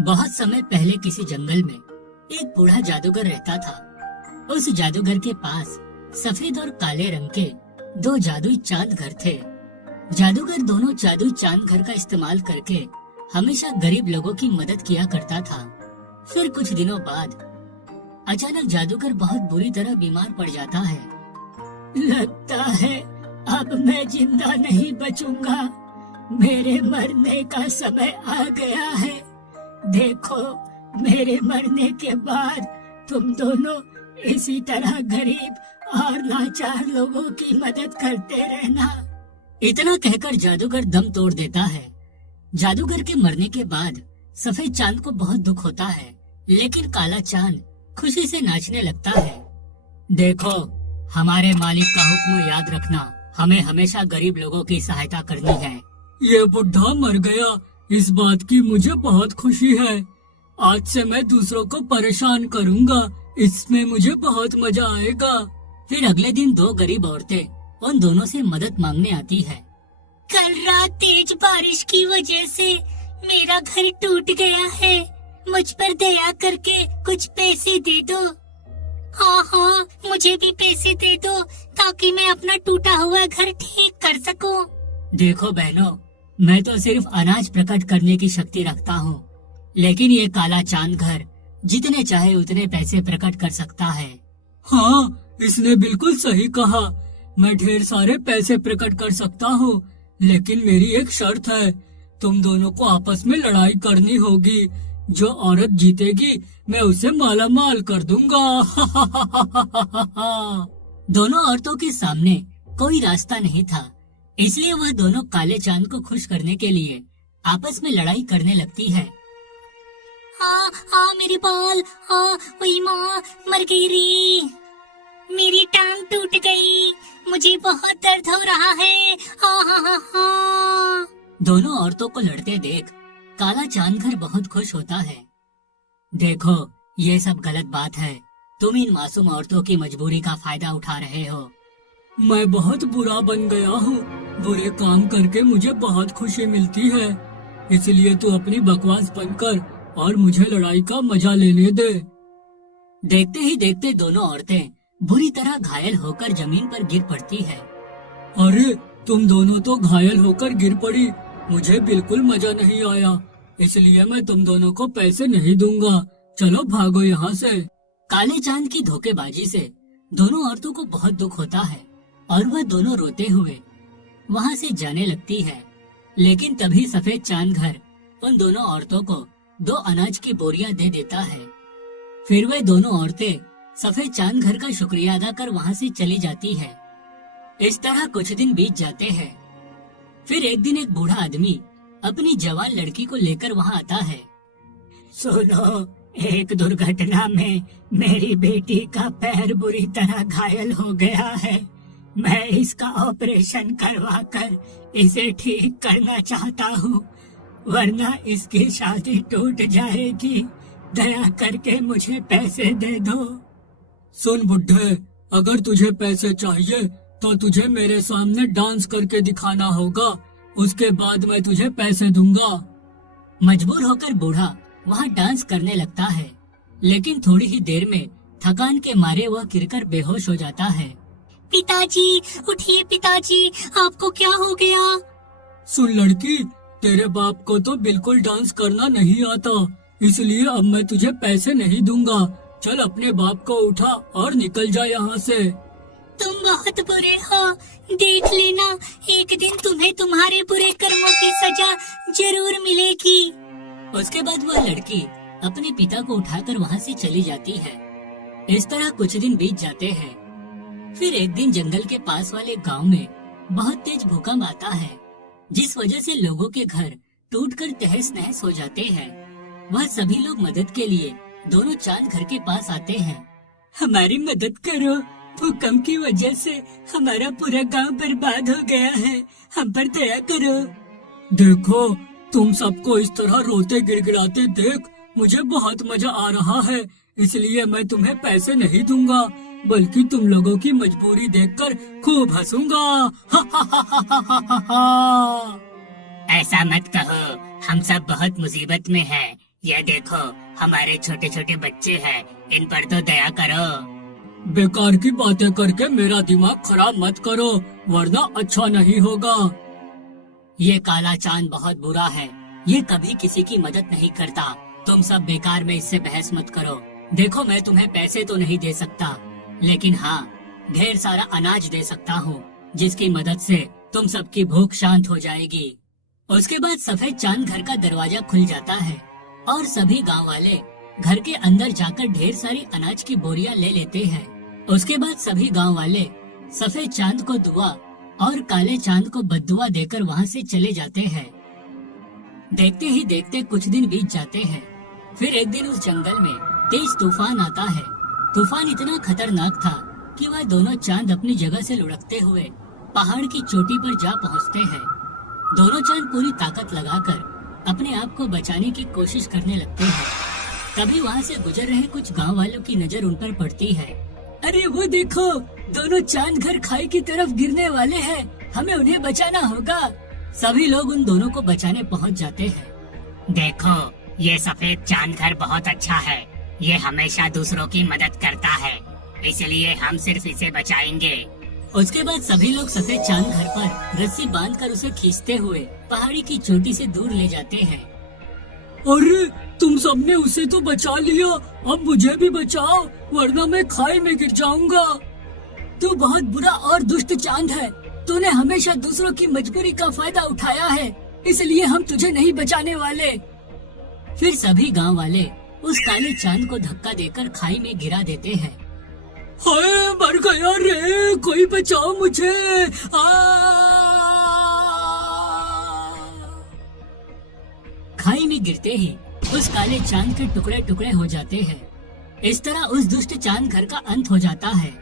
बहुत समय पहले किसी जंगल में एक बूढ़ा जादूगर रहता था। उस जादूगर के पास सफेद और काले रंग के दो जादुई चांद घर थे। जादूगर दोनों जादुई चांद घर का इस्तेमाल करके हमेशा गरीब लोगों की मदद किया करता था। फिर कुछ दिनों बाद अचानक जादूगर बहुत बुरी तरह बीमार पड़ जाता है। लगता है अब मैं जिंदा नहीं बचूंगा। मेरे मरने का समय आ गया है। देखो, मेरे मरने के बाद तुम दोनों इसी तरह गरीब और लाचार लोगों की मदद करते रहना। इतना कहकर जादूगर दम तोड़ देता है। जादूगर के मरने के बाद सफेद चांद को बहुत दुख होता है, लेकिन काला चांद खुशी से नाचने लगता है। देखो, हमारे मालिक का हुक्म याद रखना। हमें हमेशा गरीब लोगों की सहायता करनी है। ये बुढ़ा मर गया, इस बात की मुझे बहुत खुशी है। आज से मैं दूसरों को परेशान करूंगा। इसमें मुझे बहुत मजा आएगा। फिर अगले दिन दो गरीब औरतें उन दोनों से मदद मांगने आती है। कल रात तेज बारिश की वजह से मेरा घर टूट गया है। मुझ पर दया करके कुछ पैसे दे दो। हाँ, मुझे भी पैसे दे दो ताकि मैं अपना टूटा हुआ घर ठीक कर सकूं। देखो बहनों, मैं तो सिर्फ अनाज प्रकट करने की शक्ति रखता हूँ, लेकिन ये काला चांद घर जितने चाहे उतने पैसे प्रकट कर सकता है। हाँ, इसने बिल्कुल सही कहा। मैं ढेर सारे पैसे प्रकट कर सकता हूँ, लेकिन मेरी एक शर्त है। तुम दोनों को आपस में लड़ाई करनी होगी। जो औरत जीतेगी मैं उसे माला माल कर दूंगा। दोनों औरतों के सामने कोई रास्ता नहीं था, इसलिए वह दोनों काले चांद को खुश करने के लिए आपस में लड़ाई करने लगती है। हाँ, मेरी बाल, वही माँ मर गई रे। मेरी टांग टूट गई, मुझे बहुत दर्द हो रहा है। हाँ। दोनों औरतों को लड़ते देख काला चांद घर बहुत खुश होता है। देखो, ये सब गलत बात है। तुम इन मासूम औरतों की मजबूरी का फायदा उठा रहे हो। मैं बहुत बुरा बन गया हूँ। बुरे काम करके मुझे बहुत खुशी मिलती है, इसलिए तू अपनी बकवास बंद कर और मुझे लड़ाई का मजा लेने दे। देखते ही देखते दोनों औरतें बुरी तरह घायल होकर जमीन पर गिर पड़ती है। अरे, तुम दोनों तो घायल होकर गिर पड़ी। मुझे बिल्कुल मजा नहीं आया, इसलिए मैं तुम दोनों को पैसे नहीं दूंगा। चलो भागो यहाँ से। काले चांद की धोखेबाजी से दोनों औरतों को बहुत दुख होता है और वह दोनों रोते हुए वहाँ से जाने लगती है। लेकिन तभी सफेद चांद घर उन दोनों औरतों को दो अनाज की बोरियां दे देता है। फिर वे दोनों औरतें सफेद चांद घर का शुक्रिया अदा कर वहाँ से चली जाती है। इस तरह कुछ दिन बीत जाते हैं। फिर एक दिन एक बूढ़ा आदमी अपनी जवान लड़की को लेकर वहाँ आता है। सुनो, एक दुर्घटना में मेरी बेटी का पैर बुरी तरह घायल हो गया है। मैं इसका ऑपरेशन करवा कर इसे ठीक करना चाहता हूँ, वरना इसकी शादी टूट जाएगी। दया करके मुझे पैसे दे दो। सुन बुड्ढे, अगर तुझे पैसे चाहिए तो तुझे मेरे सामने डांस करके दिखाना होगा। उसके बाद मैं तुझे पैसे दूंगा। मजबूर होकर बूढ़ा वहाँ डांस करने लगता है, लेकिन थोड़ी ही देर में थकान के मारे वह गिरकर बेहोश हो जाता है। पिताजी, उठिए पिताजी, आपको क्या हो गया? सुन लड़की, तेरे बाप को तो बिल्कुल डांस करना नहीं आता, इसलिए अब मैं तुझे पैसे नहीं दूंगा। चल अपने बाप को उठा और निकल जा यहाँ से। तुम बहुत बुरे हो, देख लेना, एक दिन तुम्हें तुम्हारे बुरे कर्मों की सजा जरूर मिलेगी। उसके बाद वह लड़की अपने पिता को उठाकर वहाँ से चली जाती है। इस तरह कुछ दिन बीत जाते हैं। फिर एक दिन जंगल के पास वाले गांव में बहुत तेज भूकंप आता है, जिस वजह से लोगों के घर टूटकर तहस नहस हो जाते हैं। वह सभी लोग मदद के लिए दोनों चांद घर के पास आते हैं। हमारी मदद करो, भूकंप की वजह से हमारा पूरा गांव बर्बाद हो गया है, हम पर दया करो। देखो, तुम सबको इस तरह रोते गिड़गिड़ाते देख मुझे बहुत मजा आ रहा है, इसलिए मैं तुम्हें पैसे नहीं दूंगा, बल्कि तुम लोगों की मजबूरी देखकर खूब हंसूंगा। ऐसा मत कहो, हम सब बहुत मुसीबत में हैं, ये देखो, हमारे छोटे छोटे बच्चे हैं, इन पर तो दया करो। बेकार की बातें करके मेरा दिमाग खराब मत करो, वरना अच्छा नहीं होगा। ये काला चांद बहुत बुरा है, ये कभी किसी की मदद नहीं करता। तुम सब बेकार में इससे बहस मत करो। देखो, मैं तुम्हें पैसे तो नहीं दे सकता, लेकिन हाँ, ढेर सारा अनाज दे सकता हूँ, जिसकी मदद से तुम सबकी भूख शांत हो जाएगी। उसके बाद सफेद चांद घर का दरवाजा खुल जाता है और सभी गांव वाले घर के अंदर जाकर ढेर सारी अनाज की बोरियां ले लेते हैं। उसके बाद सभी गांव वाले सफेद चांद को दुआ और काले चांद को बद्दुआ देकर वहां से चले जाते हैं। देखते ही देखते कुछ दिन बीत जाते हैं। फिर एक दिन उस जंगल में तेज तूफान आता है। तूफान इतना खतरनाक था कि वह दोनों चांद अपनी जगह से लुढ़कते हुए पहाड़ की चोटी पर जा पहुंचते हैं। दोनों चांद पूरी ताकत लगाकर अपने आप को बचाने की कोशिश करने लगते हैं। तभी वहाँ से गुजर रहे कुछ गांव वालों की नजर उन पर पड़ती है। अरे वो देखो, दोनों चांद घर खाई की तरफ गिरने वाले हैं, हमें उन्हें बचाना होगा। सभी लोग उन दोनों को बचाने पहुँच जाते हैं। देखो, ये सफेद चांद घर बहुत अच्छा है, ये हमेशा दूसरों की मदद करता है, इसलिए हम सिर्फ इसे बचाएंगे। उसके बाद सभी लोग सफेद चांद घर पर रस्सी बांधकर उसे खींचते हुए पहाड़ी की चोटी से दूर ले जाते हैं। अरे तुम सबने उसे तो बचा लिया, अब मुझे भी बचाओ, वरना मैं खाई में गिर जाऊंगा। तू बहुत बुरा और दुष्ट चांद है, तूने हमेशा दूसरों की मजबूरी का फायदा उठाया है, इसलिए हम तुझे नहीं बचाने वाले। फिर सभी गांव वाले उस काले चांद को धक्का देकर खाई में गिरा देते हैं। हाय, मर गया रे, कोई बचाओ मुझे। खाई में गिरते ही उस काले चांद के टुकड़े टुकड़े हो जाते हैं। इस तरह उस दुष्ट चांद घर का अंत हो जाता है।